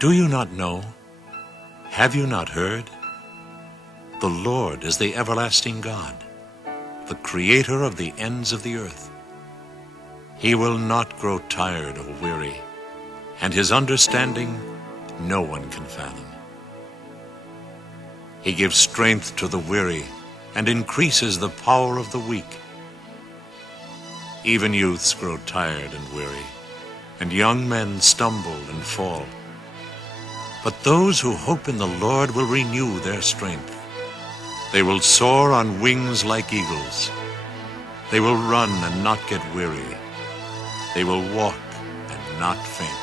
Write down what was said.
Do you not know? Have you not heard? The Lord is the everlasting God, the creator of the ends of the earth. He will not grow tired or weary, and his understanding no one can fathom. He gives strength to the weary and increases the power of the weak. Even youths grow tired and weary, and young men stumble and fall. But those who hope in the Lord will renew their strength. They will soar on wings like eagles. They will run and not get weary. They will walk and not faint.